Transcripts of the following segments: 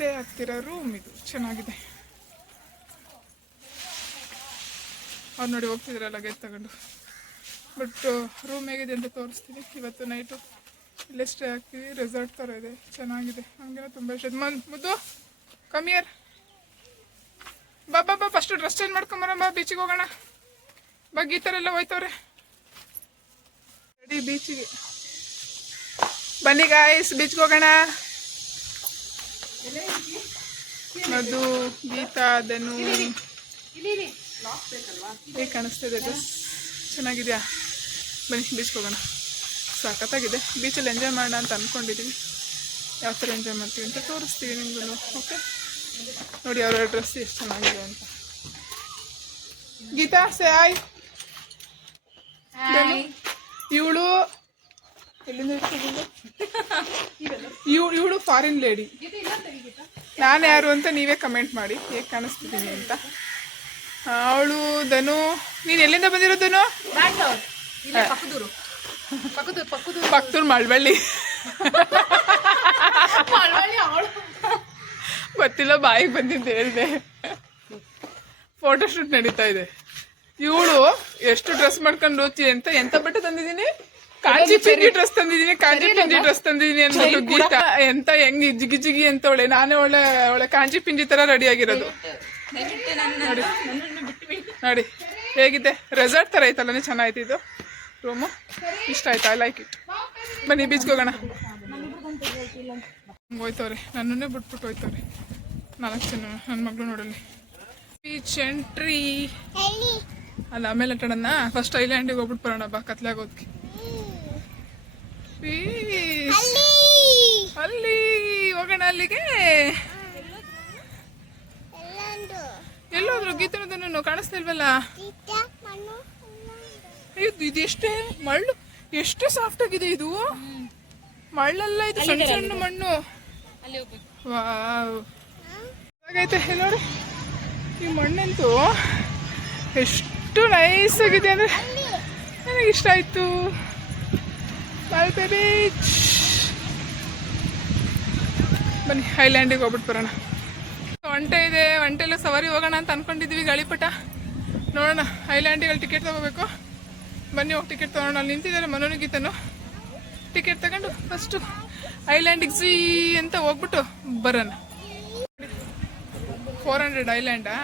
Stay ಆಗ್ತಿರೋ room ಇದು. ಚೆನ್ನಾಗಿದೆ. ಅವ್ರು ನೋಡಿ ಹೋಗ್ತಿದ್ರಲ್ಲ ಲಗೇಜ್ ತಗೊಂಡು. ಬಟ್ ರೂಮ್ ಹೇಗಿದೆ ಅಂತ ತೋರಿಸ್ತೀನಿ. ಇವತ್ತು ನೈಟು ಇಲ್ಲೇ ಸ್ಟೇ ಆಗ್ತೀವಿ ರೆಸಾರ್ಟ್ ಥರ ಇದೆ. ಚೆನ್ನಾಗಿದೆ. ಹಂಗೆ ತುಂಬ ಇಷ್ಟ. ಮನ್ ಮುದ್ದು ಕಮಿಯರ್ ಬಾ ಬಾ ಫಸ್ಟು ಡ್ರೆಸ್ ಚೇಂಜ್ ಮಾಡ್ಕೊಂಬರ ಬಾ ಬೀಚಿಗೆ ಹೋಗೋಣ. ಬಾ ಎಲ್ಲ ಹೋಯ್ತವ್ರೆ. ರೆಡಿ ಬೀಚಿಗೆ ಬನ್ನಿ ಗಾಯ್ಸ್ ಬೀಚ್ಗೆ ಹೋಗೋಣ. ಮಧು ಗೀತಾ ಅದನ್ನು ಹೇಗೆ ಕಾಣಿಸ್ತಿದೆ ಅದು ಚೆನ್ನಾಗಿದೆಯಾ? ಬನ್ನಿ ಬೀಚ್ಗೆ ಹೋಗೋಣ. ಸಖತ್ತಾಗಿದೆ ಬೀಚಲ್ಲಿ ಎಂಜಾಯ್ ಮಾಡೋಣ ಅಂತ ಅಂದ್ಕೊಂಡಿದ್ದೀವಿ ಯಾವ ಥರ ಎಂಜಾಯ್ ಮಾಡ್ತೀವಿ ಅಂತ ತೋರಿಸ್ತೀವಿ ನಿಮಗೂ ಓಕೆ ನೋಡಿ ಅವರ ಡ್ರೆಸ್ ಎಷ್ಟು ಚೆನ್ನಾಗಿದೆ ಅಂತ. ಗೀತಾ ಸೇ ಆಯ್ ಇವಳು ಇವಳು ಇವಳು ಫಾರಿನ್ ಲೇಡಿ ನಾನು ಯಾರು ಅಂತ ನೀವೇ ಕಮೆಂಟ್ ಮಾಡಿ ಹೇಗೆ ಕಾಣಿಸ್ತಿದ್ದೀನಿ ಅಂತ. ಅವಳು ಧನು ನೀನು ಎಲ್ಲಿಂದ ಬಂದಿರೋದನು ಪಕ್ಕದೂರು. ಮಳವಳ್ಳಿ. ಗೊತ್ತಿಲ್ಲ ಬಾಯಿಗೆ ಬಂದಿದ್ದು ಹೇಳಿದೆ. ಫೋಟೋ ಶೂಟ್ ನಡೀತಾ ಇದೆ. ಇವಳು ಎಷ್ಟು ಡ್ರೆಸ್ ಮಾಡ್ಕೊಂಡು ಅಂತ ಎಂತ ಬಟ್ಟೆ ತಂದಿದ್ದೀನಿ? ಕಾಂಜಿ ಪಿಂಡಿ ಡ್ರೆಸ್ ತಂದಿದೀನಿ ಕಾಂಜಿ ಪಿಂಡಿ ಡ್ರೆಸ್ ತಂದಿದೀನಿ ಅಂದ್ಬಿಟ್ಟು ಗೀತಾ ಎಂತ ಹೆಂಗ್ ಜಿಗಿ ಜಿಗಿ ಅಂತ ಒಳ್ಳೆ ನಾನೇ ಒಳ್ಳೆ ಒಳ್ಳೆ ಕಾಂಜಿ ಪಿಂಡಿ ತರ ರೆಡಿ ಆಗಿರೋದು. ನೋಡಿ ನನ್ನ ನನ್ನನ್ನು ಬಿಟ್ಟು ನೋಡಿ ಹೇಗಿದೆ? ರೆಸಾರ್ಟ್ ತರ ಐತಲ್ಲನೇ ಚೆನ್ನಾಯ್ತು ಇದು? ರೂಮು ಇಷ್ಟ ಆಯ್ತಾ? ಐ ಲೈಕ್ ಇಟ್ ಬನ್ನಿ ಬೀಚ್ಗೆ ಹೋಗೋಣ. ಹೋಯ್ತವ್ರಿ ನನ್ನನ್ನೇ ಬಿಟ್ಬಿಟ್ಟು ಹೋಯ್ತವ್ರೆ. ನಾಲ್ಕು ಜನ ನನ್ನ ಮಗಳು ನೋಡಲಿ ಬೀಚ್ ಎಂಟ್ರಿ ಅಲ್ಲ ಆಮೇಲೆ ಆಟಾಡೋಣ ಫಸ್ಟ್ ಐಲ್ಯಾಂಡಿಗೆ ಹೋಗ್ಬಿಟ್ಟು ಬರೋಣ ಬಾ ಕತ್ಲಾಗ ಹೋದ್ಕೆ. ಅಲ್ಲಿ. ಹೋಗೋಣ ಅಲ್ಲಿಗೆ. ಎಲ್ಲೋದ್ರು ಗೀತನದನ್ನು ಕಾಣಿಸ್ತಾ ಇಲ್ವಲ್ಲ ಇದು ಇದು ಎಷ್ಟೇ ಮಳ್ಳು ಎಷ್ಟು ಸಾಫ್ಟ್ ಆಗಿದೆ ಇದು. ಮಣ್ಣಲ್ಲ ಇದು ಸಣ್ಣ ಸಣ್ಣ ಮಣ್ಣು. ಹಾಗೈತೆ ನೋಡಿ ಈ ಮಣ್ಣಂತೂ ಎಷ್ಟು ನೈಸ್ ಆಗಿದೆ ಅಂದರೆ ನನಗೆ ಇಷ್ಟ ಆಯಿತು. ಬನ್ನಿ ಹೈಲ್ಯಾಂಡಿಗೆ ಹೋಗ್ಬಿಟ್ಟು ಬರೋಣ. ಒಂಟೆ ಇದೆ ಒಂಟೆಲ್ಲ ಸವಾರಿ ಹೋಗೋಣ ಅಂತ ಅನ್ಕೊಂಡಿದ್ವಿ ಗಾಳಿಪಟ. ನೋಡೋಣ ಹೈಲ್ಯಾಂಡಿಗೆ ಟಿಕೆಟ್ ತಗೋಬೇಕು. ಬನ್ನಿ, ಹೋಗಿ ಟಿಕೆಟ್ ತೊಗೋಣ. ಅಲ್ಲಿ ನಿಂತಿದ್ದಾರೆ ಮನೋನು ಗೀತನು. ಟಿಕೆಟ್ ತಗೊಂಡು ಫಸ್ಟು ಐಲ್ಯಾಂಡಿಗೆ ಝೀ ಅಂತ ಹೋಗ್ಬಿಟ್ಟು ಬರೋಣ. ಫೋರ್ ಹಂಡ್ರೆಡ್ ಐಲ್ಯಾಂಡಾ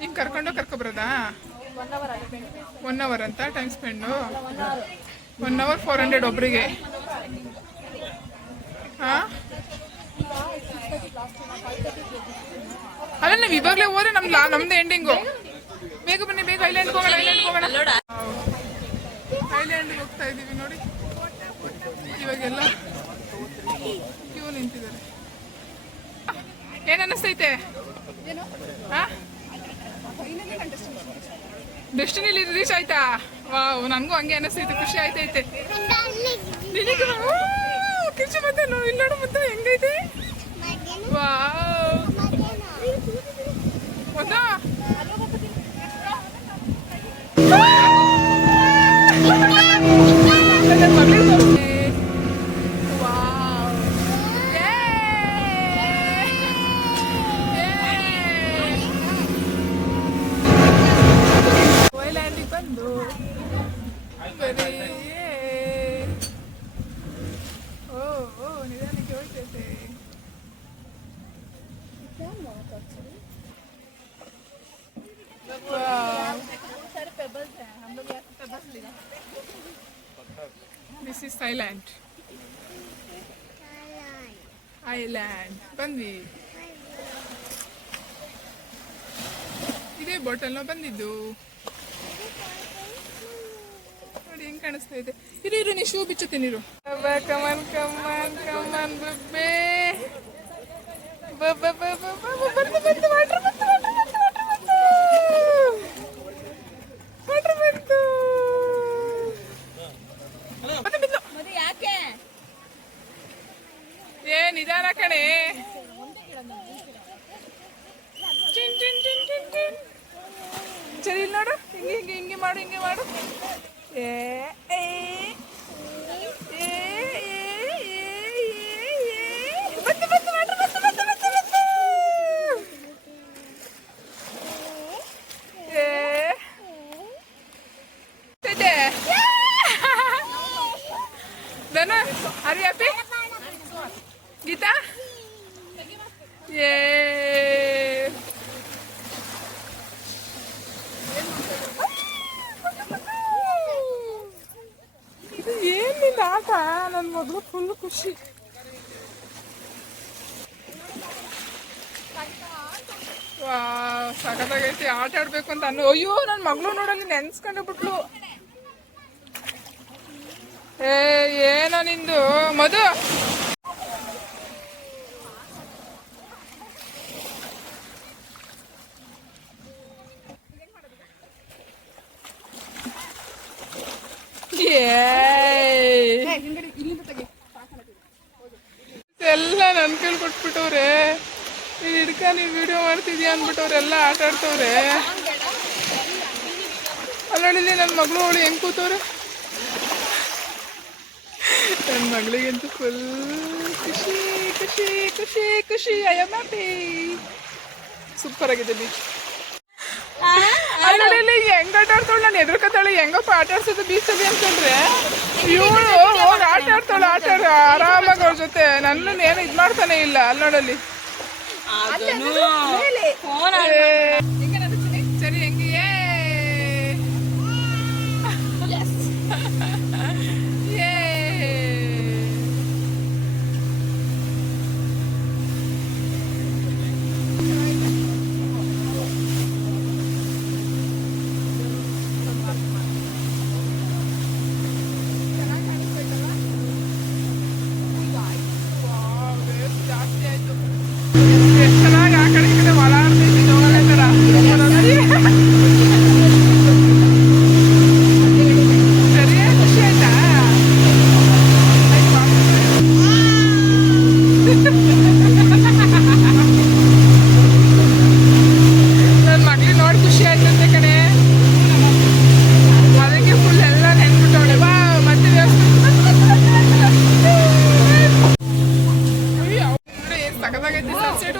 ಹಿಂಗೆ ಕರ್ಕೊಂಡು ಕರ್ಕೊಬರೋದಾ? ಒನ್ ಅವರ್ ಅಂತ time spend one hour four hundred ಒಬ್ಬರಿಗೆ ಹಾಂ? ಅಲ್ಲ ನೀವು ಇವಾಗಲೇ ಹೋದ್ರೆ ನಮ್ ಲಾ ನಮ್ದು ಎಂಡಿಂಗು ಬೇಗ ಬನ್ನಿ ಬೇಗ ಐಲ್ಯಾಂಡ್ ಹೋಗೋಣ ಐಲ್ಯಾಂಡ್ಗೆ ಹೋಗೋಣ. ಐಲ್ಯಾಂಡ್ಗೆ ಹೋಗ್ತಾ ಇದ್ದೀವಿ ನೋಡಿ. ಇವಾಗೆಲ್ಲ ಕ್ಯೂ ನಿಂತಿದ್ದಾರೆ. ಏನು ಅನ್ನಿಸ್ತೈತೆ ಡೆಸ್ಟಿನಿಲಿ ರೀಚ್ ಆಯ್ತಾ? ವಾವ್ ನನಗೂ ಹಂಗೆ ಅನಿಸ್ತೈತೆ ಖುಷಿ ಆಯ್ತೈತೆ. ಕಿರ್ಚಿ ಮತ್ತೆ ಇಲ್ಲ ಮತ್ತೆ ಹೆಂಗೈತೆ? ವಾವ್ ಒಂದಾ? ಥೈಲ್ಯಾಂಡ್ ಐಲ್ಯಾಂಡ್ ಬಂದ್ವಿ. ಇದೇ ಬಾಟಲ್ನ ಬಂದಿದ್ದು. ನೋಡಿ ಹೆಂಗ್ ಕಾಣಿಸ್ತಾ ಇದೆ. ಇರು ಇರು, ನೀ ಶೂ ಬಿಚ್ಚುತ್ತೀನಿ ಇರು come on come on come on ಬಬ್ಬೆ. ಬಬ್ಬ ಬಬ್ಬ ಬಂತು ವಾಟರ್ ಬಂತು ವಾಟರ್ ಬಂತು ವಾಟರ್ ಬಂತು ವಾಟರ್ ಬಂತು ಮತ್ತೆ ಬಿದ್ಲು ಮತ್ತೆ ಯಾಕೆ ಏ ನಿಧಾನ ಕಣೆ. ಚಿನ್ ಚಿನ್ ಚಿನ್ ಚಿನ್ ಚಿನ್ ಸರಿ, ಇಲ್ಲಿ ನೋಡು. ಹಿಂಗೆ ಹಿಂಗೆ ಹಿಂಗೆ ಮಾಡು ಹಿಂಗೆ ಮಾಡು. ಏ ಏ ಏ, ಏ, ಏ, ಏ, ಏ. ಬಂತು ಬಂತು ವಾಟರ್ ಬಂತು ಏ ಇದು ನನ್ನ ಮಗಳು ಫುಲ್ ಖುಷಿ. ಸಖತ್ತಾಗೈತಿ, ಆಟ ಆಡ್ಬೇಕು ಅಂತ ಅನ್ನೋ ಅಯ್ಯೋ ನನ್ನ ಮಗಳು ನೋಡಲ್ಲಿ ನೆನ್ಸ್ಕೊಂಡು ಬಿಟ್ಲು. ಏ, ಏನೋ ನಿಂದು? ಮಧು. ಏಯ್. ನೀನು ನೀವು ವಿಡಿಯೋ ಮಾಡ್ತಿದ್ಯಾ ಅಂದ್ಬಿಟ್ಟು ಅವರೆಲ್ಲ ಆಟ ಆಡ್ತವ್ರೆ? ಅಲ್ಲಿ ನನ್ನ ಮಗಳು ಅವಳು ಹೆಂಗೆ ಕೂತವ್ರೆ? ನನ್ನ ಮಗಳಿಗಂತೂ ಫುಲ್ ಖುಷಿ ಖುಷಿ ಖುಷಿ ಖುಷಿ. ಐ ಆಮ್ ಹ್ಯಾಪಿ ಸೂಪರ್ ಆಗಿದೆ ಬೀಚ್. ಅಲ್ಲೊಳ್ಳಿ ಹೆಂಗ್ ಆಟ ಆಡ್ತಾಳೆ? ನಾನು ಎದುರ್ಕತ್ತಾಳೆ ಹೆಂಗಪ್ಪ ಆಟ ಆಡ್ಸೋದು ಬೀಚಲ್ಲಿ ಅಂತಂದ್ರೆ? ಇವಳು ಹೋಗಿ ಆಟ ಆಡ್ತಾಳೆ ಆಟ ಆಡ ಆರಾಮಾಗಿ ಅವ್ರ ಜೊತೆ. ನನ್ನ ಏನು ಇದು ಮಾಡ್ತಾನೆ ಇಲ್ಲ. ಅಲ್ಲಿ ನೋಡಲ್ಲಿ ಫೋನ್ ಏ. ಸರಿ ಹೆಂಗೆ ಏ. ಏ. ವಾವ್, waves ಜಾಸ್ತಿ ಆಯ್ತು ಎಷ್ಟು ಚೆನ್ನಾಗಿ ಆ ಕಡೆ ಈ ಕಡೆ ಓಡಾಡ್ತೈತಿ ಜೋಳ ಥರ ಸರಿ ಖುಷಿ ಆಯ್ತಾ ಆಯ್ತು, ನನ್ನ ಮಗ್ಳಿಗೆ ನೋಡಿ ಖುಷಿ ಆಯ್ತಂತೆ ಕಣೆ ಅದಕ್ಕೆ ಫುಲ್ ಎಲ್ಲ ನೆನ್ಬಿಟ್ಟವಳೆ ಬಾ ಮತ್ತೆ ಸಖತ್ತಾಗೈತಿ ಸನ್ಸೆಟ್ ವಾವ್ ಅದು ಯಾವ್ದು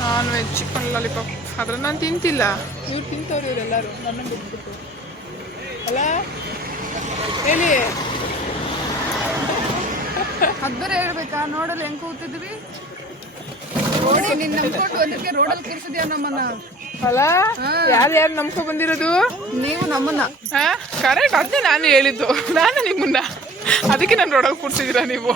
ನಾನ್ ವೆಜ್ ಚಿಕನ್ ಲಾಲಿಪಾಪ್ ಆದ್ರೆ ನಾನು ತಿಂತಿಲ್ಲ ನೀವು ತಿಂತವ್ರಿ ಇವರೆಲ್ಲರೂ ನನ್ನ ಬಿಟ್ಬಿಟ್ಟು ಅಲ್ಲ ಹೇಳಿ ಅದ್ ಬೇರೆ ಹೇಳ್ಬೇಕಾ ನೋಡಲ್ಲಿ ಹೆಂಗ್ ಕೂತಿದ್ವಿ? ನೋಡಿ ನಿನ್ ನಂಬ್ಕೊಂಡು ಒಂದಕ್ಕೆ ರೋಡಲ್ಲಿ ಕೂರ್ಸಿದ್ಯಾ ನಮ್ಮನ್ನ? ಅಲ್ಲ ಯಾರು ಯಾರು ನಂಬ್ಕೊ ಬಂದಿರೋದು ನೀವು ನಮ್ಮನ್ನ ಹಾ ಕರೆಕ್ಟ್ ಅದೇ ನಾನು ಹೇಳಿದ್ದು ನಾನು ನಿಮ್ಮನ್ನ ಅದಕ್ಕೆ ನಾನು ರೋಡಲ್ಲಿ ಕೂರ್ಸಿದ್ದೀರಾ ನೀವು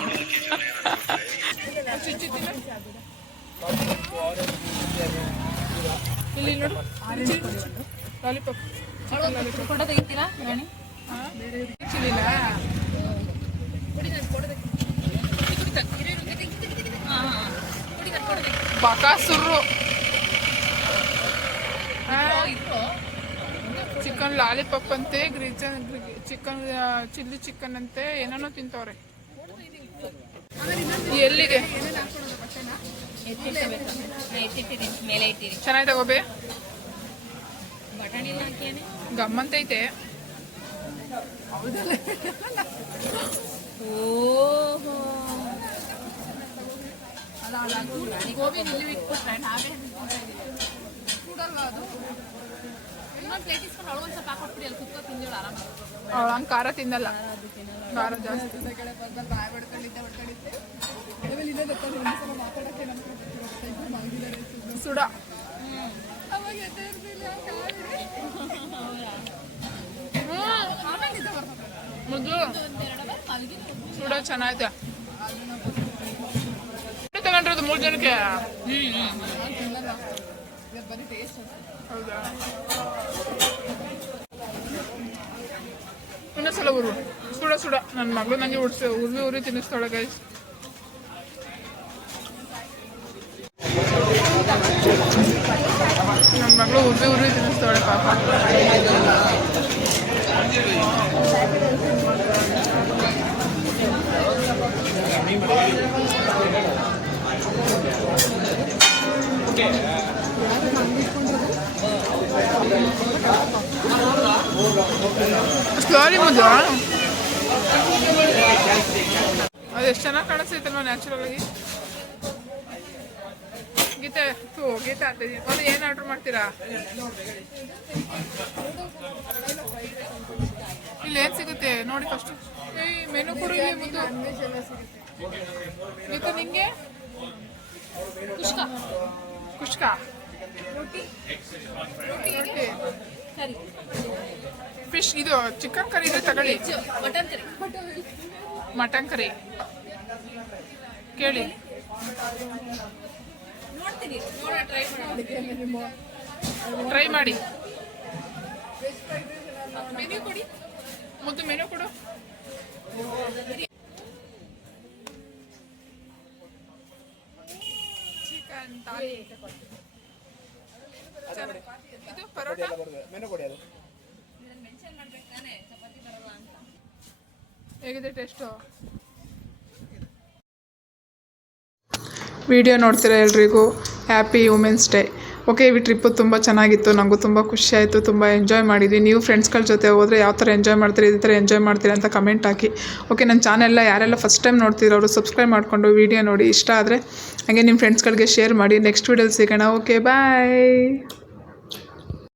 ಇಲ್ಲಿ ನೋಡು ಲಾಲಿಪಾಪ್ ಫೋಟೋ ತೆಗಿತೀರಾ ರಾಣಿ ಬಕಾಸುರು ಚಿಕನ್ ಲಾಲಿಪಾಪ್ ಅಂತೆ ಗ್ರಿಜನ್ ಚಿಕನ್ ಚಿಲ್ಲಿ ಚಿಕನ್ ಅಂತೆ, ಏನೇನೋ ತಿಂತವ್ರೆ. ಎಲ್ಲಿದೆ? ಚೆನ್ನಾಗಿ ತಗೋಬೇ ಗಮ್ಮಂತೈತೆ ಓಹೋ. ಗೋಬಿ ನಿಲ್ಲಿ ಇಟ್ಬಿಟ್ರೆ ನಾವೇ ಕೂಡಲ್ವಾ ಅದು? ಇನ್ನೊಂದು ಪ್ಲೇಟ್ ಇಸ್ಕೊಂಡು ಅವಳು ಒಂದು ಸ್ವಲ್ಪ ಹಾಕೊಟ್ಬಿಡಿ ಅಲ್ಲಿ ಕುತ್ಕೊ ತಿಂದಿವಳು ಆರಾಮ ಅವಳು ಹಂಗೆ ಖಾರ ತಿನ್ನಲ್ಲ. ಖಾರ ಜಾಸ್ತಿ. ಸುಡ. ಮುದ್ದು ಸುಡ ಚೆನ್ನಾಗಿದೆ ತಗೊಂಡಿರೋದು ಮೂರು ಜನಕ್ಕೆ? ಹೌದಾ? ಇನ್ನೊಂದ್ಸಲ ಉರು ಸುಡ ಸುಡ. ನನ್ನ ಮಗಳು ನನಗೆ ಉಡ್ಸ, ಉರ್ವಿ ಉರಿ ತಿನ್ನಿಸ್ತಾಳೆ ಗೈಸ್ ನನ್ನ ಮಗಳು ಉರ್ವಿ ಉರಿ ತಿನ್ನಿಸ್ತಾಳೆ, ಪಾಪ. ಸ್ಲೋಲಿ ಮುದ್ದು ಅದು ಎಷ್ಟು ಚೆನ್ನಾಗಿ ಕಾಣಿಸ್ತೈತಲ್ವ ನ್ಯಾಚುರಲ್ ಆಗಿ? ಗೀತೆ ತೂ ಗೀತೆ ಅಂತಿದ್ದೀನಿ ಒಂದು ಏನು ಆರ್ಡ್ರ್ ಮಾಡ್ತೀರಾ? ಇಲ್ಲಿ ಏನು ಸಿಗುತ್ತೆ? ನೋಡಿ ಫಸ್ಟ್ ಏಯ್ ಮೆನು ಕೊಡು ಇಲ್ಲಿ ಮುಂದೆ. ಗೀತೆ, ನಿಂಗೆ? ಕುಷ್ಕ. ಕುಷ್ಕ? ಫಿಶ್ ಇದು ಚಿಕನ್ ಕರಿ ಇದೆ ತಗೊಳ್ಳಿ ಮಟನ್ ಕರಿ ಮಟನ್ ಕರಿ ಕೇಳಿ ಟ್ರೈ ಮಾಡಿ ಮೆನು ಕೊಡಿ ಮುದ್ದು ಮೆನು ಕೊಡು ಚಿಕನ್ ಇದು ಪರೋಟ? ಮೆನು ಕೊಡಿ ಅದು. ಹೇಗಿದೆ ಟೇಸ್ಟು ವಿಡಿಯೋ ನೋಡ್ತೀರಾ ಎಲ್ರಿಗೂ? ಹ್ಯಾಪಿ ವುಮೆನ್ಸ್ ಡೇ ಓಕೆ ಈ ಟ್ರಿಪ್ಪು ತುಂಬ ಚೆನ್ನಾಗಿತ್ತು. ನನಗೂ ತುಂಬ ಖುಷಿ ಆಯಿತು. ತುಂಬ ಎಂಜಾಯ್ ಮಾಡಿದ್ವಿ ನೀವು ಫ್ರೆಂಡ್ಸ್ಗಳ ಜೊತೆ ಹೋದರೆ ಯಾವ ಥರ ಎಂಜಾಯ್ ಮಾಡ್ತೀರಿ ಇದೇ ಥರ ಎಂಜಾಯ್ ಮಾಡ್ತೀರಿ ಅಂತ ಕಮೆಂಟ್ ಹಾಕಿ. ಓಕೆ ನನ್ನ ಚಾನೆಲ್ಲ ಯಾರೆಲ್ಲ ಫಸ್ಟ್ ಟೈಮ್ ನೋಡ್ತಿರೋರು ಅವರು ಸಬ್ಸ್ಕ್ರೈಬ್ ಮಾಡಿಕೊಂಡು ವಿಡಿಯೋ ನೋಡಿ. ಇಷ್ಟ ಆದರೆ ಹಾಗೆ ನಿಮ್ಮ ಫ್ರೆಂಡ್ಸ್ಗಳಿಗೆ ಶೇರ್ ಮಾಡಿ. ನೆಕ್ಸ್ಟ್ ವೀಡಿಯೋಲಿ ಸಿಗೋಣ. Okay bye